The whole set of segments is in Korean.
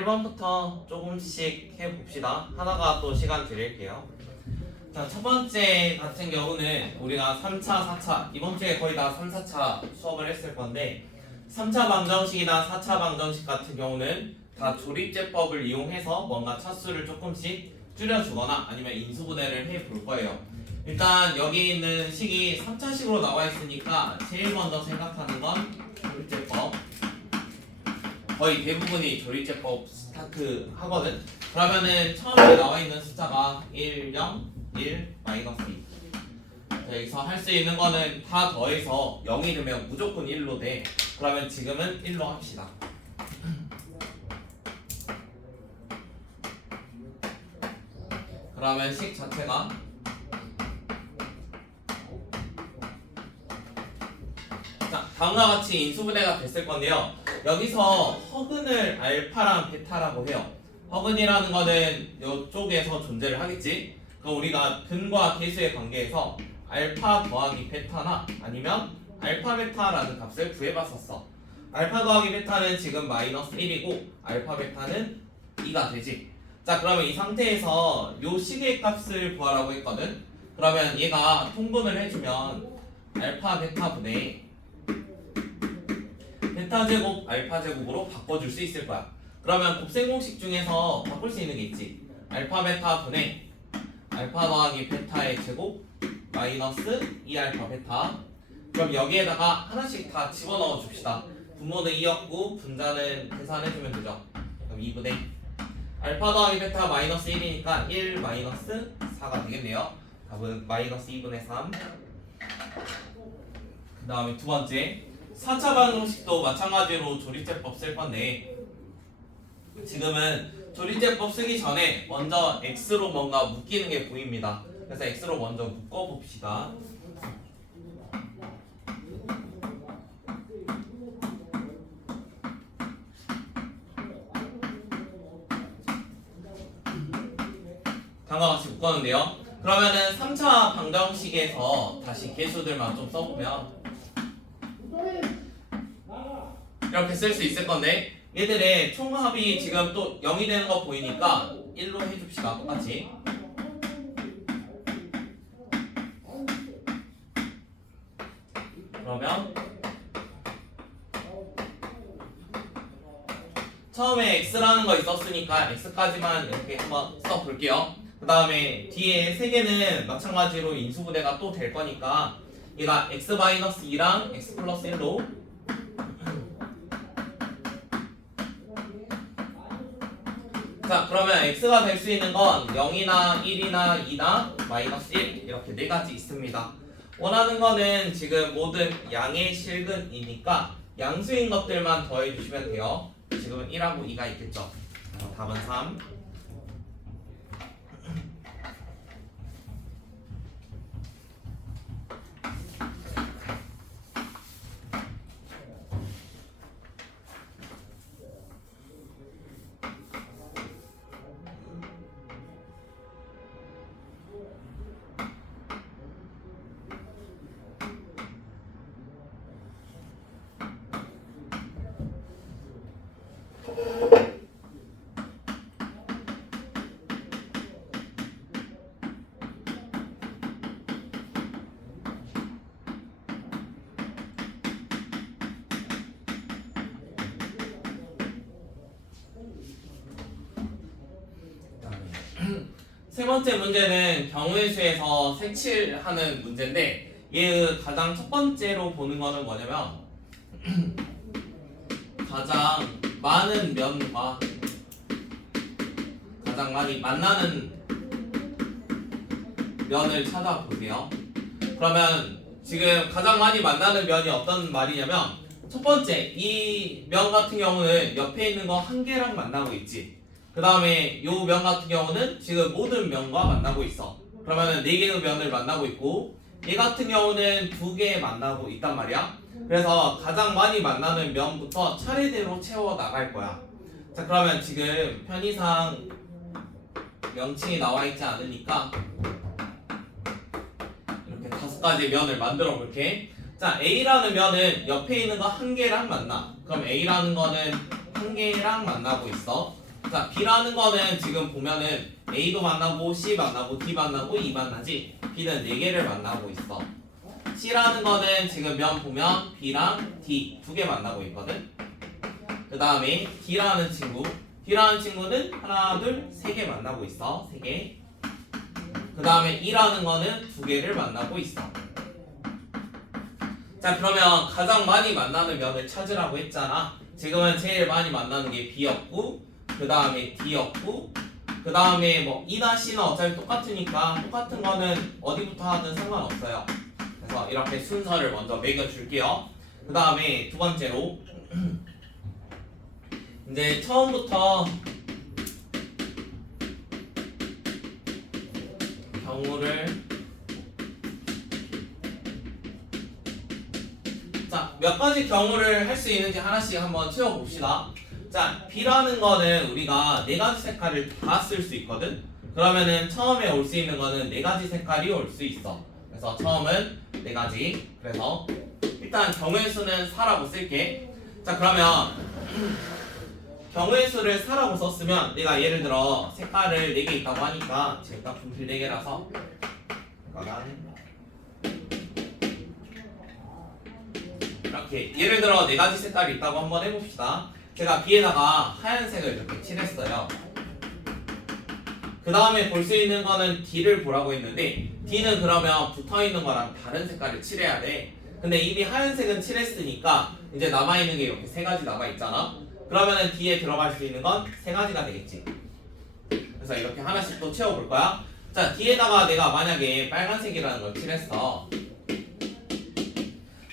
1번부터 조금씩 해봅시다. 하나가 또 시간 드릴게요. 자, 첫 번째 같은 경우는 우리가 3차, 4차, 이번 주에 거의 다 3, 4차 수업을 했을 건데 3차 방정식이나 4차 방정식 같은 경우는 다 조립제법을 이용해서 뭔가 차수를 조금씩 줄여주거나 아니면 인수분해를 해볼 거예요. 일단 여기 있는 식이 3차식으로 나와 있으니까 제일 먼저 생각하는 건 조립제법. 거의 대부분이 조립제법 스타트 하거든. 그러면은 처음에 나와 있는 숫자가 1, 0, 1, 마이너스 2. 자, 여기서 할 수 있는 거는 다 더해서 0이 되면 무조건 1로 돼. 그러면 지금은 1로 합시다. 그러면 식 자체가 자, 다음과 같이 인수분해가 됐을 건데요. 여기서 허근을 알파랑 베타라고 해요. 허근이라는 거는 이쪽에서 존재를 하겠지. 그럼 우리가 근과 계수의 관계에서 알파 더하기 베타나 아니면 알파 베타라는 값을 구해봤었어. 알파 더하기 베타는 지금 마이너스 1이고 알파 베타는 2가 되지. 자, 그러면 이 상태에서 요 식의 값을 구하라고 했거든. 그러면 얘가 통분을 해주면 알파 베타 분의 베타 제곱 알파 제곱으로 바꿔줄 수 있을 거야. 그러면 곱셈 공식 중에서 바꿀 수 있는 게 있지. 알파 베타 분의 알파 더하기 베타의 제곱 마이너스 2알파 베타. 그럼 여기에다가 하나씩 다 집어넣어 줍시다. 분모는 2였고 분자는 계산해주면 되죠. 그럼 2분의 알파 더하기 베타 마이너스 1이니까 1 마이너스 4가 되겠네요. 답은 마이너스 2분의 3. 그 다음에 두 번째 4차 방정식도 마찬가지로 조립제법 쓸 건데 지금은 조립제법 쓰기 전에 먼저 x로 뭔가 묶이는 게 보입니다. 그래서 x로 먼저 묶어봅시다. 다음과 같이 묶었는데요. 그러면은 3차 방정식에서 다시 계수들만 좀 써보면 이렇게 쓸 수 있을 건데 얘들의 총합이 지금 또 0이 되는 거 보이니까 1로 해줍시다. 똑같이. 그러면 처음에 x라는 거 있었으니까 x까지만 이렇게 한번 써볼게요. 그 다음에 뒤에 3개는 마찬가지로 인수분해가 또 될 거니까 얘가 x-2랑 x 플러스 1로 자, 그러면 x가 될 수 있는 건 0이나 1이나 2나 마이너스 1 이렇게 4가지 있습니다. 원하는 거는 지금 모든 양의 실근이니까 양수인 것들만 더해 주시면 돼요. 지금은 1하고 2가 있겠죠. 답은 3. 세 번째 문제는 경우의 수에서 색칠하는 문제인데 얘 가장 첫 번째로 보는 거는 뭐냐면 가장 많은 면과 가장 많이 만나는 면을 찾아보세요. 그러면 지금 가장 많이 만나는 면이 어떤 말이냐면 첫 번째 이 면 같은 경우는 옆에 있는 거 한 개랑 만나고 있지. 그 다음에 요 면 같은 경우는 지금 모든 면과 만나고 있어. 그러면은 4개의 면을 만나고 있고 얘 같은 경우는 2개 만나고 있단 말이야. 그래서 가장 많이 만나는 면부터 차례대로 채워 나갈 거야. 자, 그러면 지금 편의상 명칭이 나와 있지 않으니까 이렇게 5가지 면을 만들어 볼게. 자, A라는 면은 옆에 있는 거 한 개랑 만나. 그럼 A라는 거는 한 개랑 만나고 있어. 자, B라는 거는 지금 보면은 A도 만나고 C 만나고 D 만나고 E 만나지. B는 4개를 만나고 있어. C라는 거는 지금 면 보면 B랑 D 2개 만나고 있거든. 그 다음에 D라는 친구는 하나, 둘, 3개 만나고 있어. 3개. 그 다음에 E라는 거는 2개를 만나고 있어. 자, 그러면 가장 많이 만나는 면을 찾으라고 했잖아. 지금은 제일 많이 만나는 게 B였고, 그 다음에 D였고, 그 다음에 뭐 E나 C는 어차피 똑같으니까 똑같은 거는 어디부터 하든 상관없어요. 그래서 이렇게 순서를 먼저 매겨줄게요. 그 다음에 두 번째로 이제 처음부터 경우를 자, 몇 가지 경우를 할 수 있는지 하나씩 한번 채워봅시다. 자, B라는 거는 우리가 4가지 색깔을 다 쓸 수 있거든. 그러면은 처음에 올 수 있는 거는 4가지 색깔이 올 수 있어. 그래서 처음은 4가지. 그래서 일단 경우의 수는 4라고 쓸게. 자, 그러면 경우의 수를 4라고 썼으면 내가 예를 들어 색깔을 4개 있다고 하니까 지금 딱 분필 4개라서 이렇게 예를 들어 4가지 색깔이 있다고 한번 해봅시다. 제가 B에다가 하얀색을 이렇게 칠했어요. 그 다음에 볼 수 있는 거는 D를 보라고 했는데 D는 그러면 붙어있는 거랑 다른 색깔을 칠해야 돼. 근데 이미 하얀색은 칠했으니까 이제 남아있는 게 이렇게 3가지 남아있잖아. 그러면은 D에 들어갈 수 있는 건 3가지가 되겠지. 그래서 이렇게 하나씩 또 채워볼 거야. 자, D에다가 내가 만약에 빨간색이라는 걸 칠했어.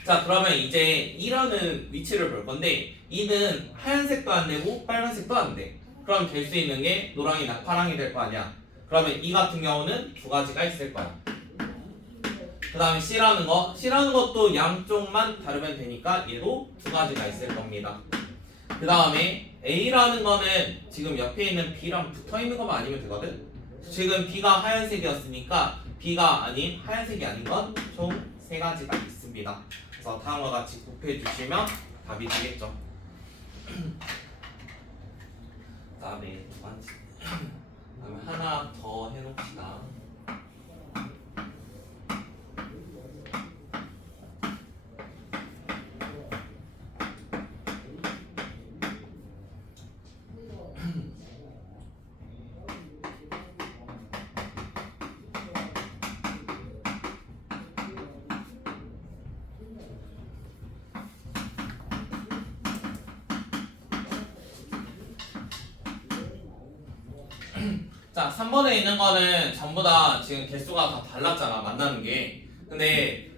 자, 그러면 이제 2라는 위치를 볼 건데 2는 하얀색도 안 되고 빨간색도 안 돼. 그럼 될 수 있는 게 노랑이나 파랑이 될 거 아니야. 그러면 2 같은 경우는 2가지가 있을 거야. 그 다음에 C라는 것도 양쪽만 다르면 되니까 얘도 2가지가 있을 겁니다. 그 다음에 A라는 거는 지금 옆에 있는 B랑 붙어있는 것만 아니면 되거든. 지금 B가 하얀색이었으니까 B가 아닌 하얀색이 아닌 건 총 3가지가 있습니다. 그래서 다음과 같이 곱해 주시면 답이 되겠죠. 다음에 두 번째. 그다음에 하나 더 해놓읍시다. 자, 3번에 있는 거는 전부 다 지금 개수가 다 달랐잖아, 만나는 게. 근데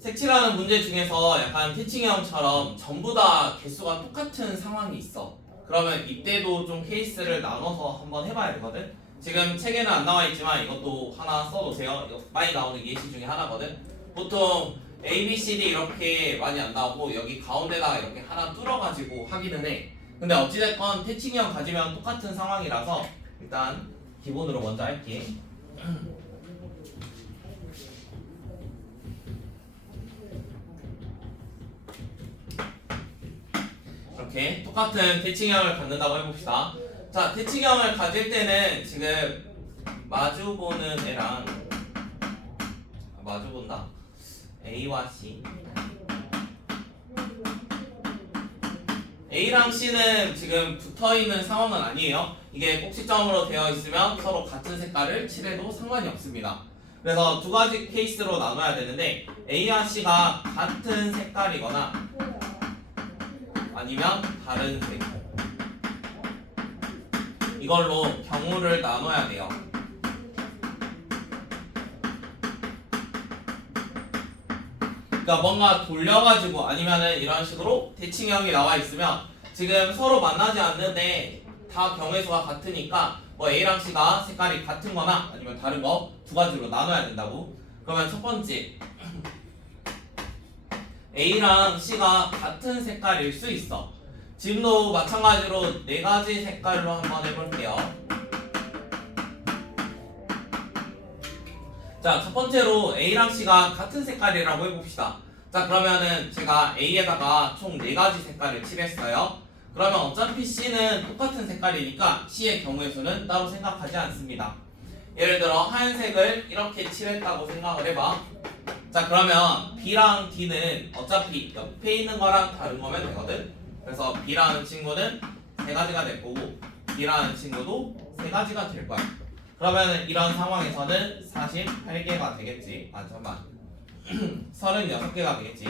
색칠하는 문제 중에서 약간 태칭형처럼 전부 다 개수가 똑같은 상황이 있어. 그러면 이때도 좀 케이스를 나눠서 한번 해봐야 되거든. 지금 책에는 안 나와 있지만 이것도 하나 써놓으세요. 이거 많이 나오는 예시 중에 하나거든. 보통 A, B, C, D 이렇게 많이 안 나오고 여기 가운데다가 이렇게 하나 뚫어가지고 하기는 해. 근데 어찌됐건 태칭형 가지면 똑같은 상황이라서 일단 기본으로 먼저 할게. 이렇게 똑같은 대칭형을 갖는다고 해봅시다. 자, 대칭형을 가질 때는 지금 마주보는 애랑 마주본다. A와 C. A랑 C는 지금 붙어있는 상황은 아니에요. 이게 꼭지점으로 되어 있으면 서로 같은 색깔을 칠해도 상관이 없습니다. 그래서 2가지 케이스로 나눠야 되는데 A와 C가 같은 색깔이거나 아니면 다른 색, 이걸로 경우를 나눠야 돼요. 그러니까 뭔가 돌려가지고 아니면은 이런 식으로 대칭형이 나와 있으면 지금 서로 만나지 않는데 다 경우의 수가 같으니까 뭐 A랑 C가 색깔이 같은 거나 아니면 다른 거 2가지로 나눠야 된다고. 그러면 첫 번째, A랑 C가 같은 색깔일 수 있어. 지금도 마찬가지로 4가지 색깔로 한번 해볼게요. 자, 첫 번째로 A랑 C가 같은 색깔이라고 해봅시다. 자, 그러면은 제가 A에다가 총 4가지 색깔을 칠했어요. 그러면 어차피 C는 똑같은 색깔이니까 C의 경우의 수는 따로 생각하지 않습니다. 예를 들어 하얀색을 이렇게 칠했다고 생각을 해봐. 자, 그러면 B랑 D는 어차피 옆에 있는 거랑 다른 거면 되거든. 그래서 B라는 친구는 세 가지가 될 거고 D라는 친구도 세 가지가 될 거야. 그러면 이런 상황에서는 48개가 되겠지. 아, 잠깐만. 36개가 되겠지.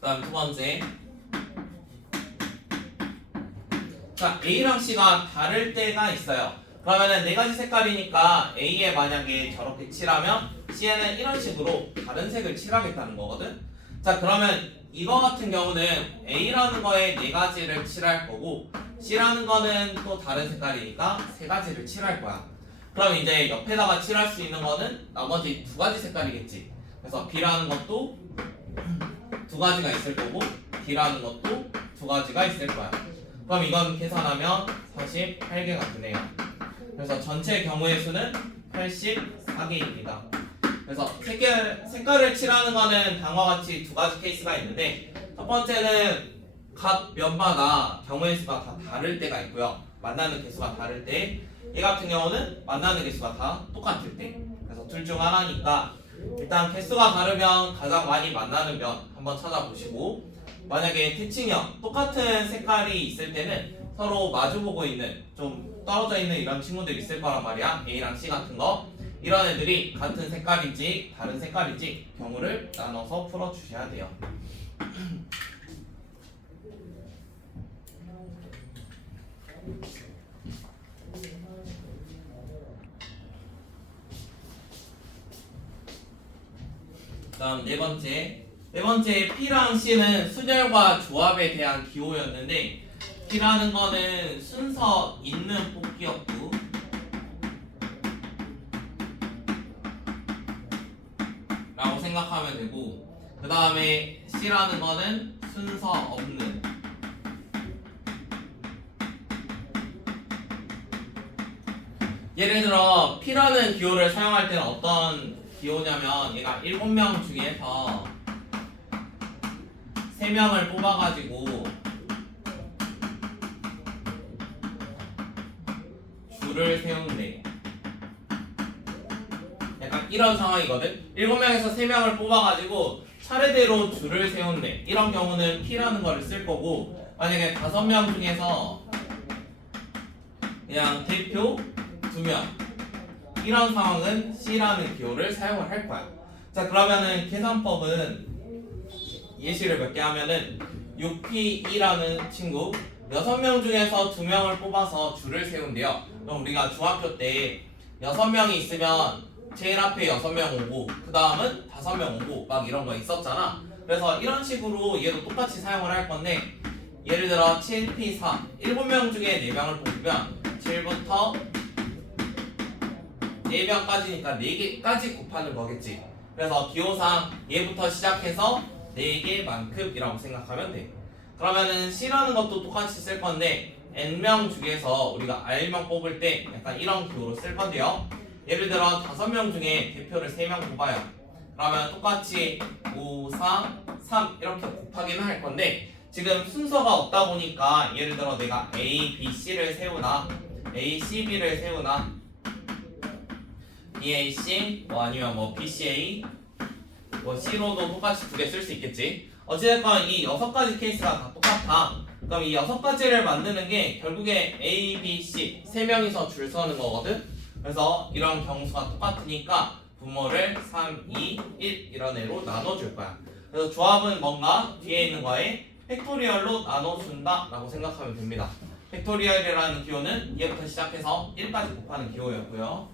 그다음 두 번째. 자, A랑 C가 다를 때가 있어요. 그러면은 네 가지 색깔이니까 A에 만약에 저렇게 칠하면 C에는 이런 식으로 다른 색을 칠하겠다는 거거든. 자, 그러면 이거 같은 경우는 A라는 거에 네 가지를 칠할 거고 C라는 거는 또 다른 색깔이니까 세 가지를 칠할 거야. 그럼 이제 옆에다가 칠할 수 있는 거는 나머지 두 가지 색깔이겠지. 그래서 B라는 것도 두 가지가 있을 거고 D라는 것도 두 가지가 있을 거야. 그럼 이건 계산하면 48개가 되네요. 그래서 전체 경우의 수는 84개입니다. 그래서 색깔을 칠하는 거는 다음과 같이 두 가지 케이스가 있는데, 첫 번째는 각 면마다 경우의 수가 다 다를 때가 있고요. 만나는 개수가 다를 때, 얘 같은 경우는 만나는 개수가 다 똑같을 때. 그래서 둘 중 하나니까 일단 개수가 다르면 가장 많이 만나는 면 한번 찾아보시고, 만약에 대칭형 똑같은 색깔이 있을 때는 서로 마주보고 있는 좀 떨어져 있는 이런 친구들이 있을 거란 말이야. A랑 C 같은 거. 이런 애들이 같은 색깔인지 다른 색깔인지 경우를 나눠서 풀어주셔야 돼요. 다음 네 번째 P랑 C는 순열과 조합에 대한 기호였는데, P라는 거는 순서 있는 뽑기였고 라고 생각하면 되고, 그 다음에 C라는 거는 순서 없는. 예를 들어 P라는 기호를 사용할 때는 어떤 기호냐면, 얘가 7명 중에서 3명을 뽑아가지고 줄을 세운대. 약간 이런 상황이거든. 7명에서 3명을 뽑아가지고 차례대로 줄을 세운대. 이런 경우는 P라는 거를 쓸 거고, 만약에 5명 중에서 그냥 대표 2명, 이런 상황은 C라는 기호를 사용을 할 거야. 자, 그러면은 계산법은 예시를 몇 개 하면은 6P2라는 친구 6명 중에서 2명을 뽑아서 줄을 세운대요. 그럼 우리가 중학교 때 6명이 있으면 제일 앞에 6명 오고 그 다음은 5명 오고 막 이런 거 있었잖아. 그래서 이런 식으로 얘도 똑같이 사용을 할 건데, 예를 들어 7P4 7명 중에 4명을 뽑으면 7부터 4명까지니까 4개까지 곱하는 거겠지. 그래서 기호상 얘부터 시작해서 4개만큼이라고 생각하면 돼. 그러면은 C라는 것도 똑같이 쓸 건데, N명 중에서 우리가 R명 뽑을 때 약간 이런 기호로 쓸 건데요. 예를 들어 5명 중에 대표를 3명 뽑아요. 그러면 똑같이 5, 4, 3 이렇게 곱하기는 할 건데, 지금 순서가 없다 보니까 예를 들어 내가 A, B, C를 세우나 A, C, B를 세우나 B, A, C 뭐 아니면 뭐 B, C, A 뭐 C로도 똑같이 두 개 쓸 수 있겠지. 어찌됐건 이 6가지 케이스가 다 똑같아. 그럼 이 6가지를 만드는 게 결국에 A, B, C 3명이서 줄 서는 거거든. 그래서 이런 경수가 똑같으니까 분모를 3, 2, 1 이런 애로 나눠줄 거야. 그래서 조합은 뭔가 뒤에 있는 거에 팩토리얼로 나눠준다 라고 생각하면 됩니다. 팩토리얼이라는 기호는 얘부터 시작해서 1까지 곱하는 기호였고요.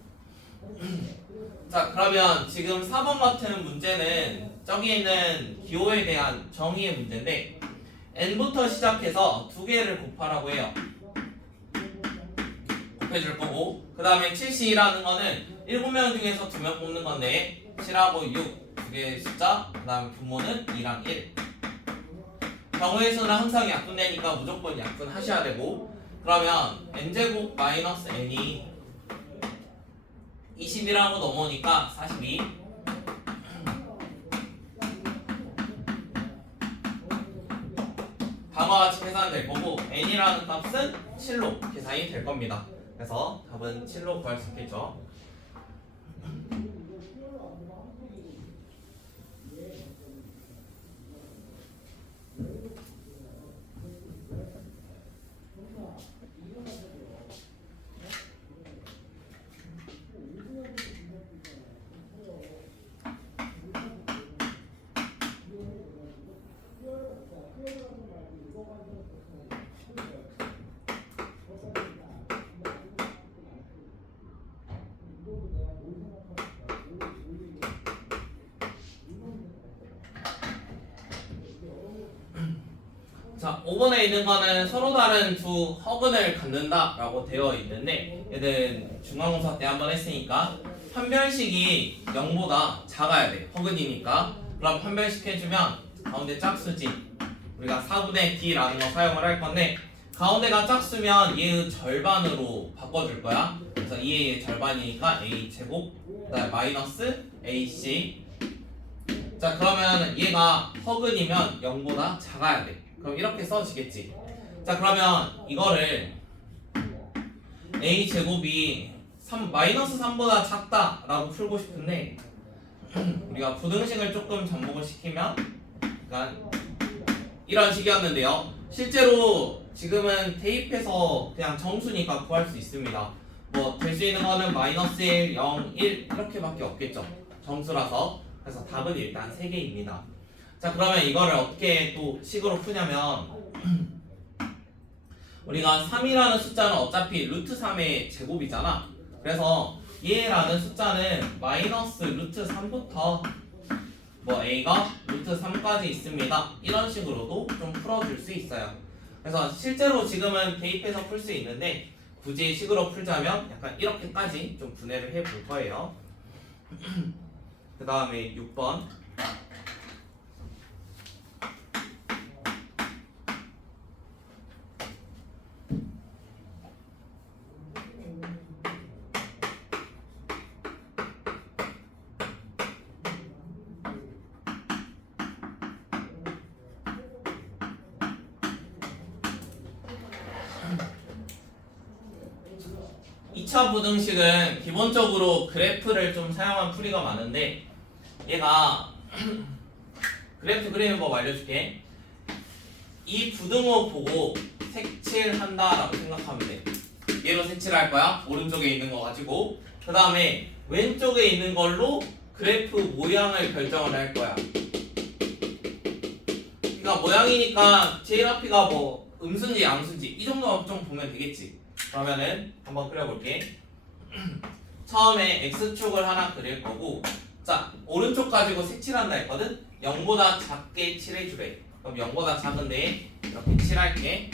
자, 그러면 지금 4번 같은 문제는 저기 있는 기호에 대한 정의의 문제인데, n부터 시작해서 2개를 곱하라고 해요. 곱해줄 거고, 그 다음에 7C라는 거는 7명 중에서 2명 뽑는 건데 7하고 6 두 개의 숫자, 그 다음에 분모는 2랑 1. 경우의 수는 항상 약분되니까 무조건 약분하셔야 되고, 그러면 n제곱 마이너스 n이 20이라고 넘어오니까 42. 다음과 같이 계산될 거고 n이라는 값은 7로 계산이 될 겁니다. 그래서 답은 7로 구할 수 있겠죠. 자, 5번에 있는 거는 서로 다른 두 허근을 갖는다 라고 되어 있는데 얘는 중간고사 때 한번 했으니까 판별식이 0보다 작아야 돼. 허근이니까. 그럼 판별식 해주면 가운데 짝수지. 우리가 4분의 D라는 거 사용을 할 건데 가운데가 짝수면 얘의 절반으로 바꿔줄 거야. 그래서 2A의 절반이니까 A 제곱 그다음에 마이너스 AC. 자, 그러면 얘가 허근이면 0보다 작아야 돼. 그럼 이렇게 써지겠지. 자, 그러면 이거를 a 제곱이 마이너스 3보다 작다라고 풀고 싶은데 우리가 부등식을 조금 접목을 시키면 약간 이런 식이었는데요. 실제로 지금은 대입해서 그냥 정수니까 구할 수 있습니다. 뭐 될 수 있는 거는 마이너스 1, 0, 1 이렇게밖에 없겠죠. 정수라서. 그래서 답은 일단 3개입니다. 자, 그러면 이거를 어떻게 또 식으로 푸냐면 우리가 3이라는 숫자는 어차피 루트 3의 제곱이잖아. 그래서 얘라는 숫자는 마이너스 루트 3부터 뭐 a가 루트 3까지 있습니다. 이런 식으로도 좀 풀어줄 수 있어요. 그래서 실제로 지금은 대입해서 풀 수 있는데 굳이 식으로 풀자면 약간 이렇게까지 좀 분해를 해볼 거예요. 그 다음에 6번 2차 부등식은 기본적으로 그래프를 좀 사용한 풀이가 많은데 얘가 그래프 그리는 법 알려줄게. 이 부등호 보고 색칠한다라고 생각하면 돼. 얘로 색칠할 거야. 오른쪽에 있는 거 가지고. 그 다음에 왼쪽에 있는 걸로 그래프 모양을 결정을 할 거야. 그러니까 모양이니까 제일 앞이가 뭐 음수인지 양수인지 이 정도 좀 보면 되겠지. 그러면은 한번 그려볼게. 처음에 x축을 하나 그릴 거고, 자, 오른쪽 가지고 색칠한다 했거든? 0보다 작게 칠해주래. 그럼 0보다 작은데 이렇게 칠할게.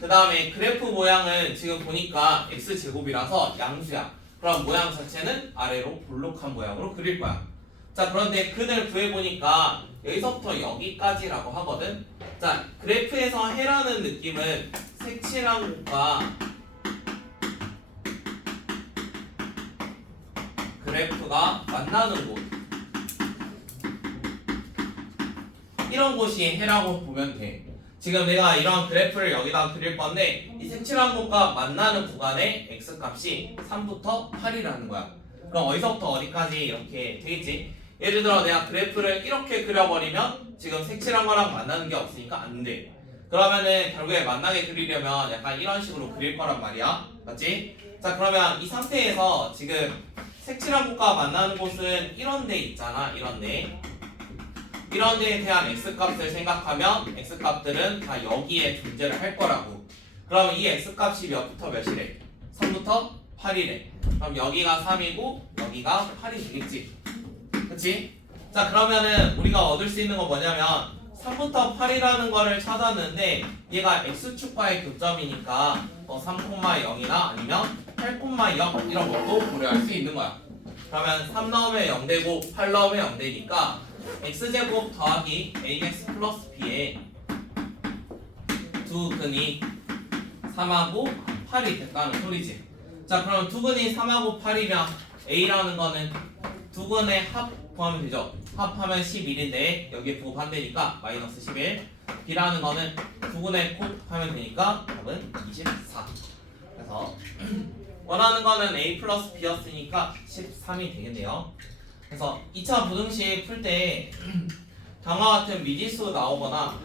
그 다음에 그래프 모양은 지금 보니까 x제곱이라서 양수야. 그럼 모양 자체는 아래로 볼록한 모양으로 그릴 거야. 자, 그런데 근을 구해보니까 여기서부터 여기까지라고 하거든? 자, 그래프에서 해라는 느낌은 색칠한 곳과 그래프가 만나는 곳, 이런 곳이 해라고 보면 돼. 지금 내가 이런 그래프를 여기다 그릴 건데 이 색칠한 곳과 만나는 구간의 x값이 3부터 8이라는 거야. 그럼 어디서부터 어디까지 이렇게 되겠지? 예를 들어 내가 그래프를 이렇게 그려버리면 지금 색칠한 거랑 만나는 게 없으니까 안 돼. 그러면은 결국에 만나게 그리려면 약간 이런 식으로 그릴 거란 말이야. 맞지? 자, 그러면 이 상태에서 지금 색칠한 곳과 만나는 곳은 이런 데 있잖아. 이런 데. 이런 데에 대한 x값을 생각하면 x값들은 다 여기에 존재를 할 거라고. 그럼 이 x값이 몇부터 몇이래? 3부터 8이래. 그럼 여기가 3이고 여기가 8이 되겠지. 그치? 자, 그러면은 우리가 얻을 수 있는 건 뭐냐면 3부터 8이라는 거를 찾았는데 얘가 x축과의 교점이니까 3,0이나 아니면 8,0 이런 것도 고려할 수 있는 거야. 그러면 3 넣으면 0 되고 8 넣으면 0 되니까 x제곱 더하기 ax 플러스 b의 두 근이 3하고 8이 됐다는 소리지. 자, 그럼 두 근이 3하고 8이면 a라는 거는 두 근의 합 구하면 되죠. 합하면 11인데 여기에 부호 반대니까 마이너스 11. b라는 거는 9분의 콕 하면 되니까 답은 24. 그래서 원하는 거는 a 플러스 b였으니까 13이 되겠네요. 그래서 2차 부등식 풀 때 다음과 같은 미지수 나오거나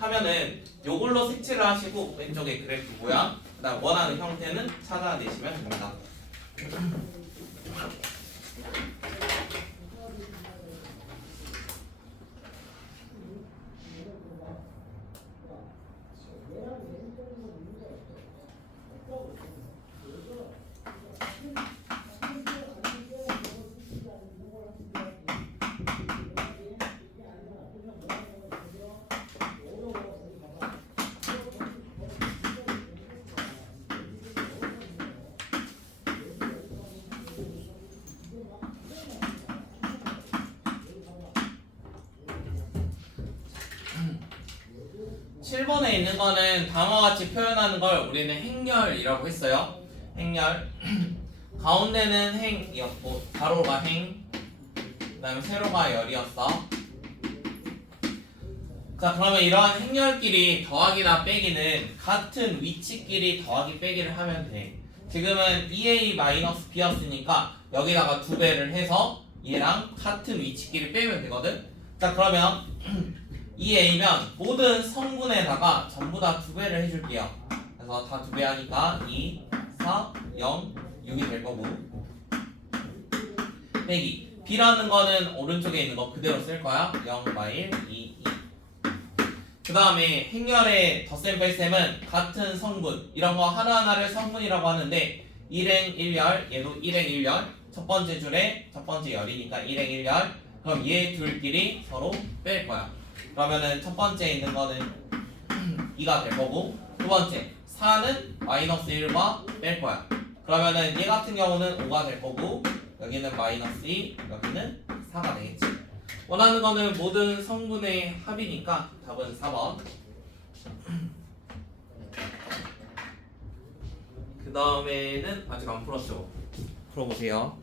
하면은 요걸로 색칠을 하시고 왼쪽에 그래프 모양 그다음 원하는 형태는 찾아내시면 됩니다. 7번에 있는 거는 다음과 같이 표현하는 걸 우리는 행렬이라고 했어요. 행렬. 가운데는 행이었고 가로가 행, 그 다음에 세로가 열이었어. 자, 그러면 이러한 행렬끼리 더하기나 빼기는 같은 위치끼리 더하기 빼기를 하면 돼. 지금은 2a-b였으니까 여기다가 2배를 해서 얘랑 같은 위치끼리 빼면 되거든. 자, 그러면 2a면 모든 성분에다가 전부 다 2배를 해줄게요. 그래서 다 2배 하니까 2, 4, 0, 6이 될 거고 빼기 b라는 거는 오른쪽에 있는 거 그대로 쓸 거야. 0, 1, 2, 2. 그 다음에 행렬의 덧셈 뺄셈은 같은 성분 이런 거 하나하나를 성분이라고 하는데 1행 1열 얘도 1행 1열 첫 번째 줄에 첫 번째 열이니까 1행 1열 그럼 얘 둘끼리 서로 뺄 거야. 그러면은 첫 번째 있는 거는 2가 될 거고 두 번째 4는 마이너스 1과 뺄 거야. 그러면은 얘 같은 경우는 5가 될 거고 여기는 마이너스 2 여기는 4가 되겠지. 원하는 거는 모든 성분의 합이니까 답은 4번. 그 다음에는 아직 안 풀었죠? 풀어보세요.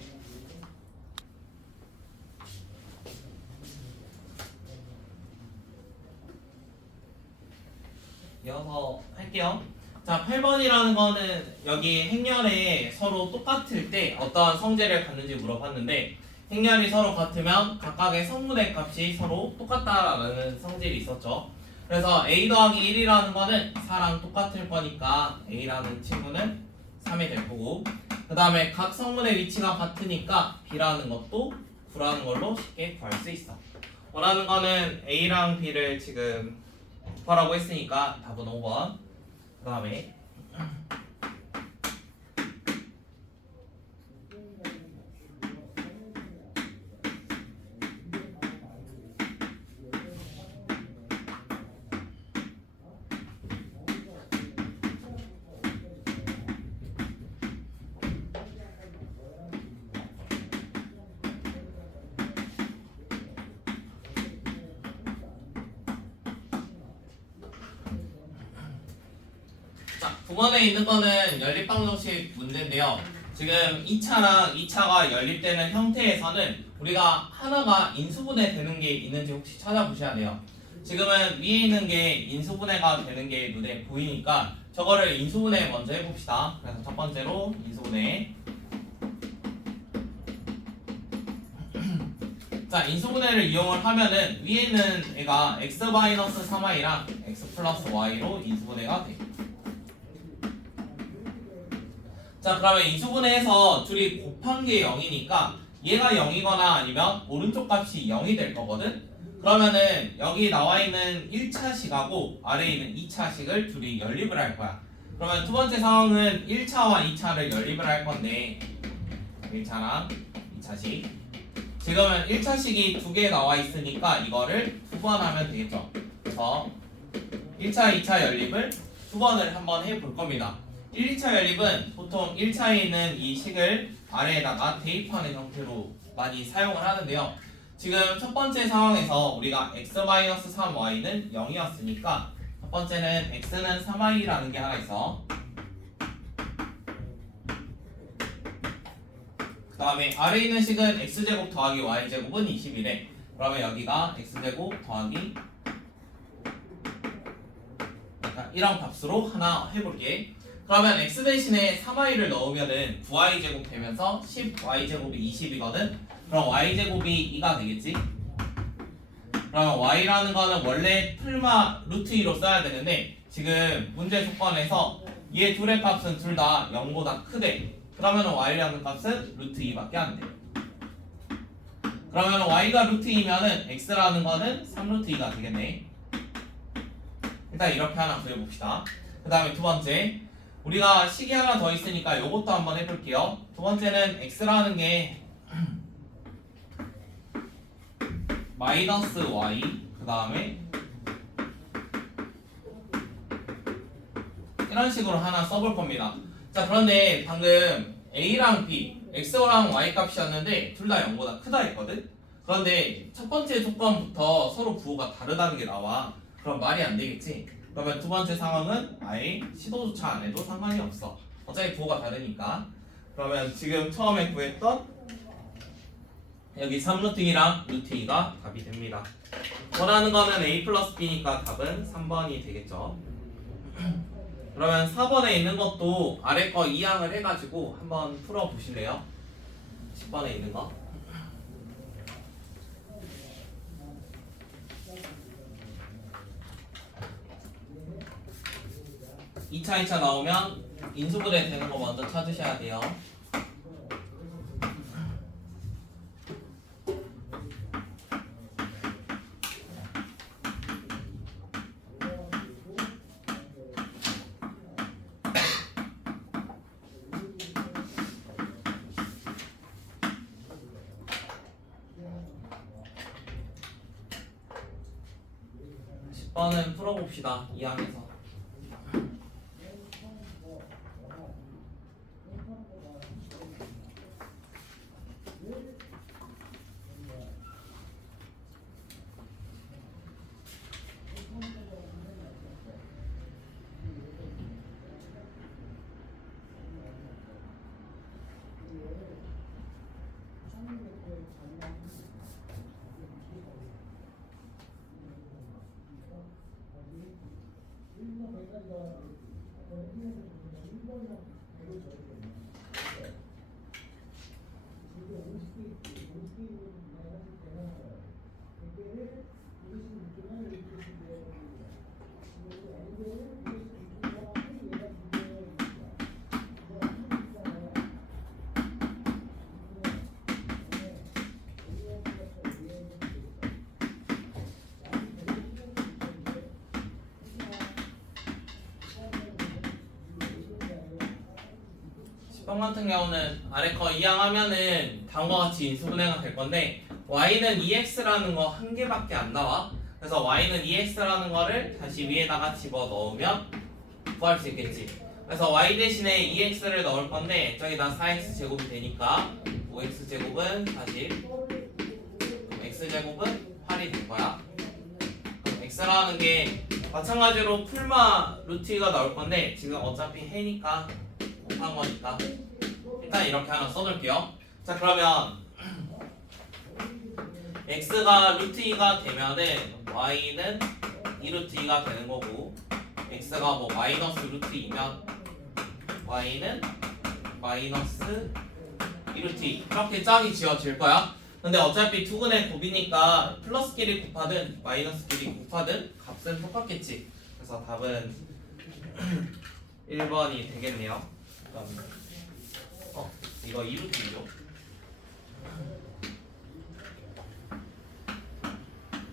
이어서 할게요. 자, 8번이라는 거는 여기 행렬에 서로 똑같을 때 어떠한 성질을 갖는지 물어봤는데 행렬이 서로 같으면 각각의 성분의 값이 서로 똑같다라는 성질이 있었죠. 그래서 a 더하기 1이라는 거는 4랑 똑같을 거니까 a라는 친구는 3이 될 거고 그 다음에 각 성분의 위치가 같으니까 b라는 것도 9라는 걸로 쉽게 구할 수 있어. 원하는 거는 a랑 b를 지금 구하라고 했으니까 답은 5번. 그 다음에 자, 9번에 있는 거는 연립방정식 문제인데요. 지금 2차랑 2차가 연립되는 형태에서는 우리가 하나가 인수분해 되는 게 있는지 혹시 찾아보셔야 돼요. 지금은 위에 있는 게 인수분해가 되는 게 눈에 보이니까 저거를 인수분해 먼저 해봅시다. 그래서 첫 번째로 인수분해. 자, 인수분해를 이용을 하면은 위에 있는 애가 x-3y랑 x 플러스 y로 인수분해가 돼. 자, 그러면 인수분해해서 둘이 곱한 게 0이니까 얘가 0이거나 아니면 오른쪽 값이 0이 될 거거든? 그러면은 여기 나와 있는 1차식하고 아래에 있는 2차식을 둘이 연립을 할 거야. 그러면 두 번째 상황은 1차와 2차를 연립을 할 건데 1차랑 2차식 지금은 1차식이 두 개 나와 있으니까 이거를 두 번 하면 되겠죠. 그래서 1차, 2차 연립을 두 번을 한번 해볼 겁니다. 1, 2차 연립은 보통 1차에 있는 이 식을 아래에다가 대입하는 형태로 많이 사용을 하는데요. 지금 첫 번째 상황에서 우리가 x-3y는 0이었으니까 첫 번째는 x는 3y라는 게 하나 있어. 그 다음에 아래 있는 식은 x제곱 더하기 y제곱은 20이래. 그러면 여기가 x제곱 더하기 이런 값으로 하나 해볼게. 그러면 x 대신에 3y를 넣으면은 9y제곱 되면서 10y제곱이 20이거든. 그럼 y제곱이 2가 되겠지. 그러면 y라는 거는 원래 풀마 루트 2로 써야 되는데 지금 문제 조건에서 얘 둘의 값은 둘 다 0보다 크대. 그러면 y라는 값은 루트 2밖에 안 돼. 그러면 y가 루트 2면은 x라는 거는 3루트 2가 되겠네. 일단 이렇게 하나 구해봅시다. 그 다음에 두 번째, 우리가 식이 하나 더 있으니까 요것도 한번 해볼게요. 두 번째는 x라는 게 마이너스 y, 그 다음에 이런 식으로 하나 써볼 겁니다. 자, 그런데 방금 a랑 b, x랑 y 값이었는데 둘 다 0보다 크다 했거든? 그런데 첫 번째 조건부터 서로 부호가 다르다는 게 나와. 그럼 말이 안 되겠지? 그러면 두 번째 상황은 아예 시도조차 안 해도 상관이 없어. 어차피 부호가 다르니까. 그러면 지금 처음에 구했던 여기 3루트 2랑 루트 2가 답이 됩니다. 원하는 거는 a 플러스 b니까 답은 3번이 되겠죠. 그러면 4번에 있는 것도 아래 거 이항을 해가지고 한번 풀어보실래요? 10번에 있는 거. 2차 나오면 인수분해 되는 거 먼저 찾으셔야 돼요. 는 풀어봅시다. 이 안에서. 형 같은 경우는 아래 거 이항하면은 다음과 같이 인수분해가 될 건데 y는 2x라는 거 한 개밖에 안 나와. 그래서 y는 2x라는 거를 다시 위에다가 집어 넣으면 구할 수 있겠지. 그래서 y 대신에 2x를 넣을 건데 저기다 4x 제곱이 되니까 5x 제곱은 40, x 제곱은 8이 될 거야. 그럼 x라는 게 마찬가지로 풀마 루트 2가 나올 건데 지금 어차피 해니까 한 거니까 일단 이렇게 하나 써놓을게요. 자, 그러면 x가 루트 2가 되면은 y는 2루트 2가 되는 거고 x가 뭐 마이너스 루트 2면 y는 마이너스 2루트 2 이렇게 짝이 지어질 거야. 근데 어차피 두근의 곱이니까 플러스끼리 곱하든 마이너스끼리 곱하든 값은 똑같겠지. 그래서 답은 1번이 되겠네요. 이거 2루트 2죠?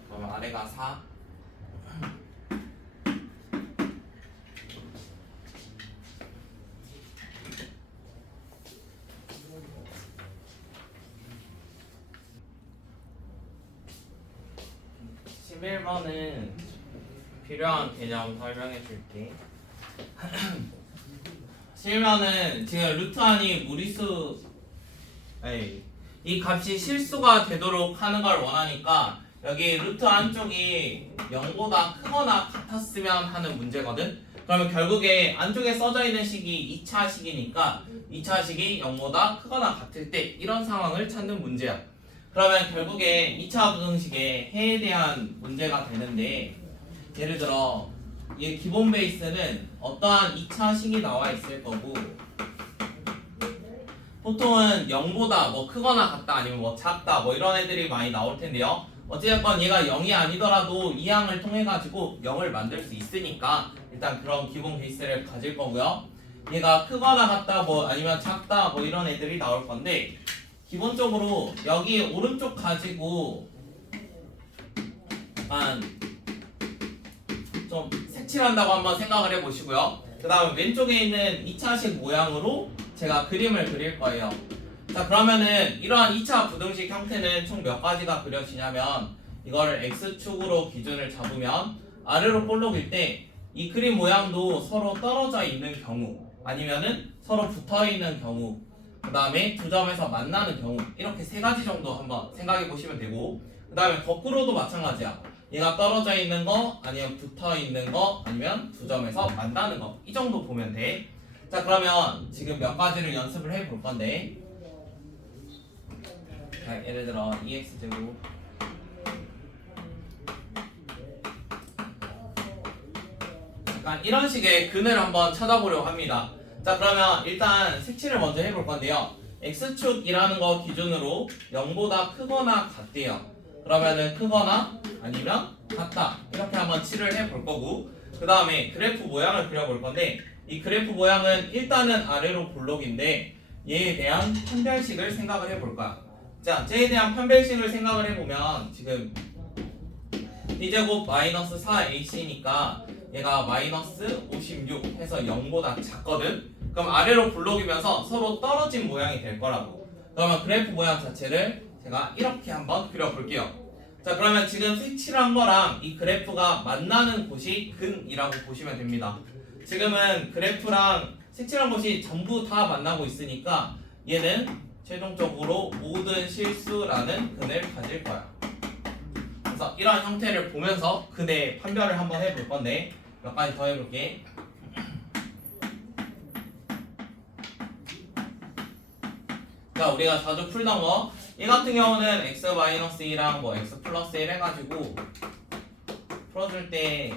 그러면 아래가 4 11번은 필요한 개념 설명해 줄게. 실면은 지금 루트 안이 무리수 이 값이 실수가 되도록 하는 걸 원하니까 여기 루트 안쪽이 0보다 크거나 같았으면 하는 문제거든. 그러면 결국에 안쪽에 써져 있는 식이 2차 식이니까 2차 식이 0보다 크거나 같을 때 이런 상황을 찾는 문제야. 그러면 결국에 2차 부등식의 해에 대한 문제가 되는데, 예를 들어 이 기본 베이스는 어떠한 2차 식이 나와 있을 거고, 보통은 0보다 뭐 크거나 같다 아니면 뭐 작다 뭐 이런 애들이 많이 나올 텐데요. 어찌됐건 얘가 0이 아니더라도 이 항을 통해 가지고 0을 만들 수 있으니까 일단 그런 기본 베이스를 가질 거고요. 얘가 크거나 같다 뭐 아니면 작다 뭐 이런 애들이 나올 건데, 기본적으로 여기 오른쪽 가지고 좀 색칠한다고 한번 생각을 해보시고요. 그 다음 왼쪽에 있는 2차식 모양으로 제가 그림을 그릴 거예요. 자, 그러면은 이러한 2차 부등식 형태는 총 몇 가지가 그려지냐면, 이거를 x축으로 기준을 잡으면 아래로 볼록일 때 이 그림 모양도 서로 떨어져 있는 경우 아니면은 서로 붙어 있는 경우, 그 다음에 두 점에서 만나는 경우, 이렇게 세 가지 정도 한번 생각해 보시면 되고, 그 다음에 거꾸로도 마찬가지야. 얘가 떨어져 있는 거 아니면 붙어 있는 거 아니면 두 점에서 만나는 거, 이 정도 보면 돼. 자, 그러면 지금 몇 가지를 연습을 해 볼 건데, 자, 예를 들어 2x제곱 약간 이런 식의 근을 한번 찾아보려고 합니다. 자, 그러면 일단 색칠을 먼저 해볼 건데요. x축이라는 거 기준으로 0보다 크거나 같대요. 그러면은 크거나 아니면 같다, 이렇게 한번 칠을 해볼 거고, 그 다음에 그래프 모양을 그려볼 건데, 이 그래프 모양은 일단은 아래로 볼록인데 얘에 대한 판별식을 생각을 해볼 거야. 자, 쟤에 대한 판별식을 생각을 해보면 지금 B제곱 마이너스 4ac니까 얘가 마이너스 56 해서 0보다 작거든? 그럼 아래로 볼록이면서 서로 떨어진 모양이 될 거라고. 그러면 그래프 모양 자체를 제가 이렇게 한번 그려볼게요. 자, 그러면 지금 색칠한 거랑 이 그래프가 만나는 곳이 근이라고 보시면 됩니다. 지금은 그래프랑 색칠한 곳이 전부 다 만나고 있으니까 얘는 최종적으로 모든 실수라는 근을 가질 거야. 그래서 이러한 형태를 보면서 근의 판별을 한번 해볼 건데, 몇 가지 더 해볼게. 자, 우리가 자주 풀던 거, 이 같은 경우는 x-2랑 뭐 x 플러스 1 해가지고 풀어줄 때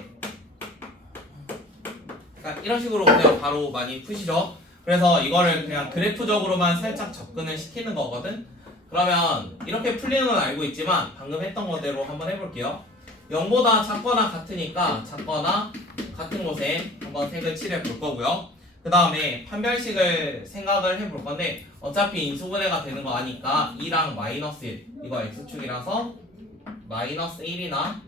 약간 이런 식으로 그냥 바로 많이 푸시죠. 그래서 이거를 그냥 그래프적으로만 살짝 접근을 시키는 거거든. 그러면 이렇게 풀리는 건 알고 있지만 방금 했던 거대로 한번 해볼게요. 0보다 작거나 같으니까 작거나 같은 곳에 한번 색을 칠해 볼 거고요. 그 다음에 판별식을 생각을 해볼 건데, 어차피 인수분해가 되는 거 아니까 2랑 마이너스 1, 이거 x축이라서 마이너스 1이나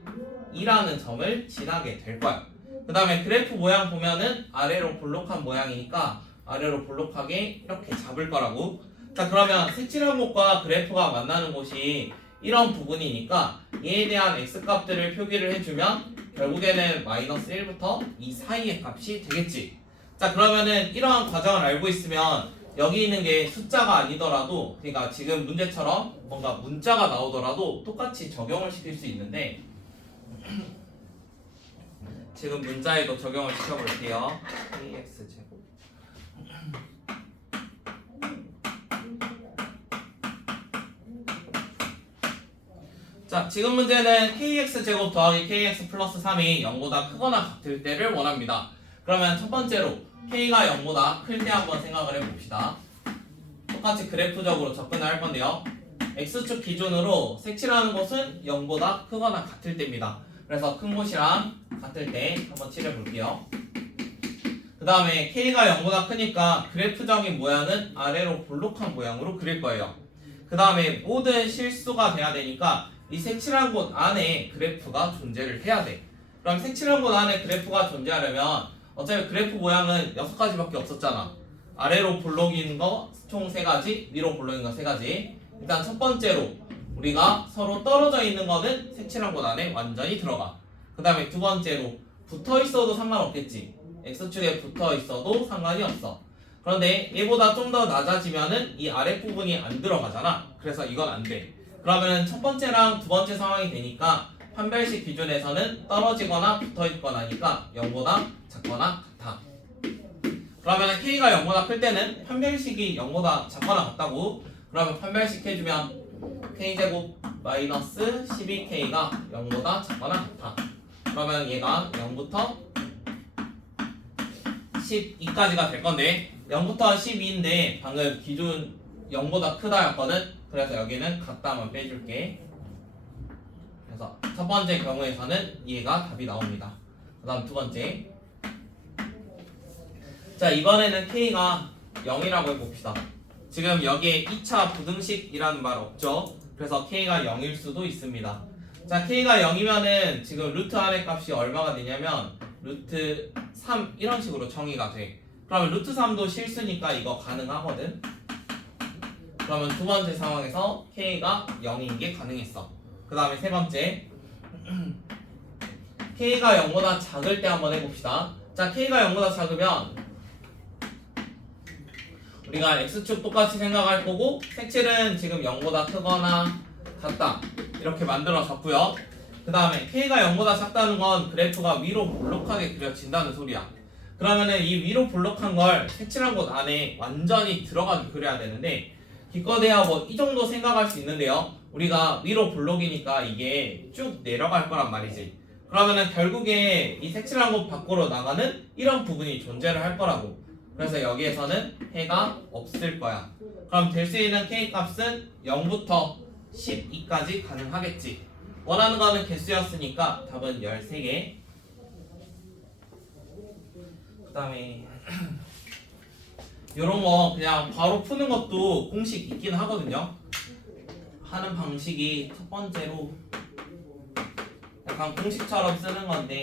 2라는 점을 지나게 될 거야. 그 다음에 그래프 모양 보면은 아래로 볼록한 모양이니까 아래로 볼록하게 이렇게 잡을 거라고. 자, 그러면 색칠한 곳과 그래프가 만나는 곳이 이런 부분이니까 얘에 대한 x값들을 표기를 해주면 결국에는 마이너스 1부터 이 사이의 값이 되겠지. 자, 그러면은 이러한 과정을 알고 있으면 여기 있는 게 숫자가 아니더라도, 그러니까 지금 문제처럼 뭔가 문자가 나오더라도 똑같이 적용을 시킬 수 있는데, 지금 문자에도 적용을 시켜볼게요. kx제곱 자, 지금 문제는 kx제곱 더하기 kx 플러스 3이 0보다 크거나 같을 때를 원합니다. 그러면 첫 번째로 k가 0보다 클 때 한번 생각을 해봅시다. 똑같이 그래프적으로 접근을 할 건데요. x축 기준으로 색칠하는 곳은 0보다 크거나 같을 때입니다. 그래서 큰 곳이랑 같을 때 한번 칠해볼게요. 그 다음에 k가 0보다 크니까 그래프적인 모양은 아래로 볼록한 모양으로 그릴 거예요. 그 다음에 모든 실수가 돼야 되니까 이 색칠한 곳 안에 그래프가 존재를 해야 돼. 그럼 색칠한 곳 안에 그래프가 존재하려면 어차피 그래프 모양은 6가지밖에 없었잖아. 아래로 볼록인 거 총 3가지, 위로 볼록인 거 3가지. 일단 첫 번째로 우리가 서로 떨어져 있는 거는 색칠한 곳 안에 완전히 들어가. 그 다음에 두 번째로 붙어 있어도 상관없겠지. x축에 붙어 있어도 상관이 없어. 그런데 얘보다 좀 더 낮아지면은 이 아랫부분이 안 들어가잖아. 그래서 이건 안 돼. 그러면 첫 번째랑 두 번째 상황이 되니까 판별식 기준에서는 떨어지거나 붙어있거나니까 0보다 작거나 같아. 그러면 K가 0보다 클 때는 판별식이 0보다 작거나 같다고. 그러면 판별식 해주면 K제곱 마이너스 12K가 0보다 작거나 같아. 그러면 얘가 0부터 12까지가 될 건데 0부터 12인데 방금 기준 0보다 크다였거든. 그래서 여기는 같다만 빼줄게. 그래서 첫 번째 경우에서는 얘가 답이 나옵니다. 그 다음 두 번째, 자 이번에는 K가 0이라고 해봅시다. 지금 여기에 2차 부등식이라는 말 없죠? 그래서 K가 0일 수도 있습니다. 자 K가 0이면은 지금 루트 안의 값이 얼마가 되냐면 루트 3 이런 식으로 정의가 돼. 그러면 루트 3도 실수니까 이거 가능하거든. 그러면 두 번째 상황에서 K가 0인 게 가능했어. 그 다음에 세 번째, K가 0보다 작을 때 한번 해봅시다. 자 K가 0보다 작으면 우리가 X축 똑같이 생각할 거고 색칠은 지금 0보다 크거나 같다 이렇게 만들어졌고요. 그 다음에 K가 0보다 작다는 건 그래프가 위로 볼록하게 그려진다는 소리야. 그러면은 이 위로 볼록한 걸 색칠한 곳 안에 완전히 들어가게 그려야 되는데 기껏해야 뭐 이 정도 생각할 수 있는데요. 우리가 위로 볼록이니까 이게 쭉 내려갈 거란 말이지. 그러면은 결국에 이 색칠한 곳 밖으로 나가는 이런 부분이 존재를 할 거라고. 그래서 여기에서는 해가 없을 거야. 그럼 될 수 있는 K 값은 0부터 12까지 가능하겠지. 원하는 거는 개수였으니까 답은 13개. 그 다음에 요런 거 그냥 바로 푸는 것도 공식 있긴 하거든요. 하는 방식이 첫 번째로 약간 공식처럼 쓰는 건데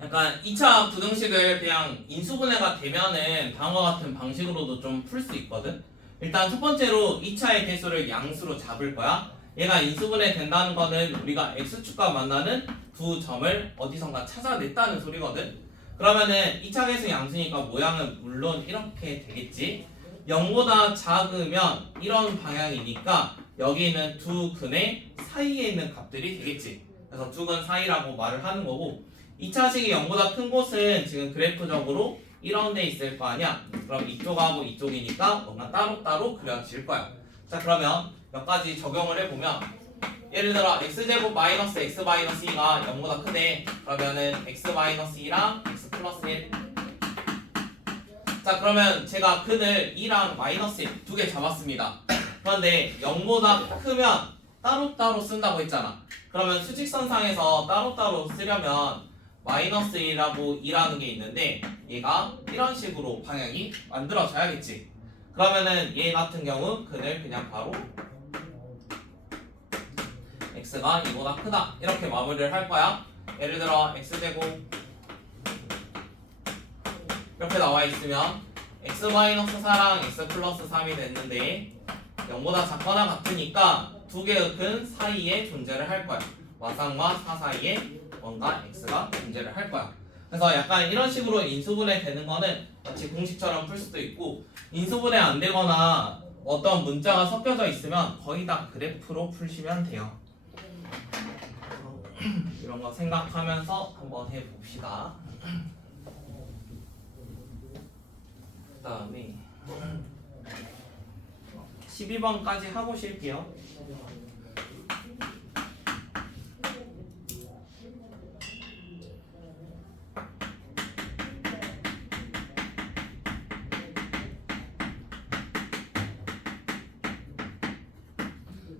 약간 2차 부등식을 그냥 인수분해가 되면은 다음과 같은 방식으로도 좀 풀 수 있거든. 일단 첫 번째로 2차의 개수를 양수로 잡을 거야. 얘가 인수분해 된다는 거는 우리가 x축과 만나는 두 점을 어디선가 찾아냈다는 소리거든. 그러면은 2차 개수 양수니까 모양은 물론 이렇게 되겠지. 0보다 작으면 이런 방향이니까 여기 있는 두 근의 사이에 있는 값들이 되겠지. 그래서 두 근 사이라고 말을 하는 거고 2차식이 0보다 큰 곳은 지금 그래프적으로 이런 데 있을 거 아니야. 그럼 이쪽하고 이쪽이니까 뭔가 따로따로 그려질 거야. 자 그러면 몇 가지 적용을 해보면 예를 들어 x제곱 마이너스 x 마이너스 2가 0보다 크대. 그러면은 x 마이너스 2랑 x 플러스 1. 자 그러면 제가 근을 2랑 마이너스 1 두 개 잡았습니다. 그런데 0보다 크면 따로따로 쓴다고 했잖아. 그러면 수직선상에서 따로따로 쓰려면 마이너스 1하고 2라는 게 있는데 얘가 이런 식으로 방향이 만들어져야겠지. 그러면은 얘 같은 경우 근을 그냥 바로 x가 2보다 크다 이렇게 마무리를 할 거야. 예를 들어 x제곱 이렇게 나와 있으면 x-4랑 x 플러스 3이 됐는데 0보다 작거나 같으니까 두 개의 근 사이에 존재를 할 거야. 마상과 4 사이에 뭔가 x가 존재를 할 거야. 그래서 약간 이런 식으로 인수분해 되는 거는 마치 공식처럼 풀 수도 있고 인수분해 안 되거나 어떤 문자가 섞여져 있으면 거의 다 그래프로 풀시면 돼요. 이런 거 생각하면서 한번 해봅시다. 그 다음에 12번까지 하고 쉴게요.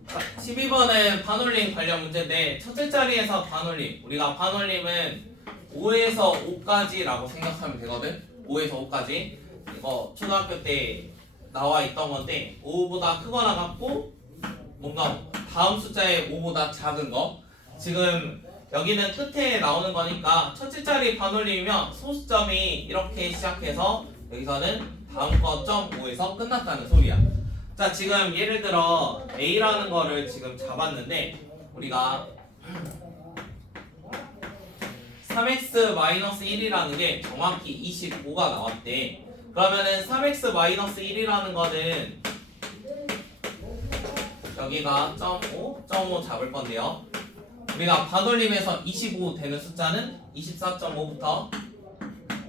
자, 12번은 반올림 관련 문제인데 첫째 자리에서 반올림, 우리가 반올림은 5에서 5까지라고 생각하면 되거든. 5에서 5까지 이거 초등학교 때 나와 있던 건데 5보다 크거나 같고 뭔가 다음 숫자의 5보다 작은 거. 지금 여기는 끝에 나오는 거니까 첫째 자리 반올림이면 소수점이 이렇게 시작해서 여기서는 다음 거 점 5에서 끝났다는 소리야. 자, 지금 예를 들어 A라는 거를 지금 잡았는데 우리가 3x-1이라는 게 정확히 25가 나왔대. 그러면은 3x-1이라는 거는 여기가 점 5, 점 5 잡을 건데요. 우리가 반올림에서 25 되는 숫자는 24.5부터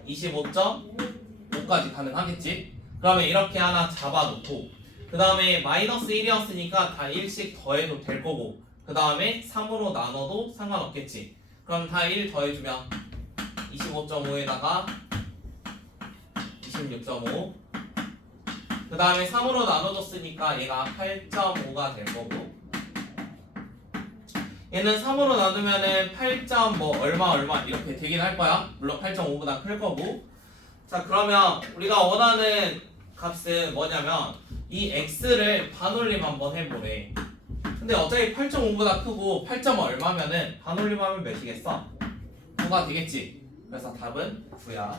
25.5까지 가능하겠지? 그러면 이렇게 하나 잡아놓고 그 다음에 마이너스 1이었으니까 다 1씩 더해도 될 거고 그 다음에 3으로 나눠도 상관없겠지. 그럼 다 1 더해주면 25.5에다가 26.5 그 다음에 3으로 나눠줬으니까 얘가 8.5가 될 거고 얘는 3으로 나누면은 8. 뭐 얼마 이렇게 되긴 할 거야. 물론 8.5보다 클 거고. 자, 그러면 우리가 원하는 값은 뭐냐면 이 x를 반올림 한번 해보래. 근데 어차피 8.5보다 크고 8. 얼마면은 반올림하면 몇이겠어? 9가 되겠지. 그래서 답은 9야.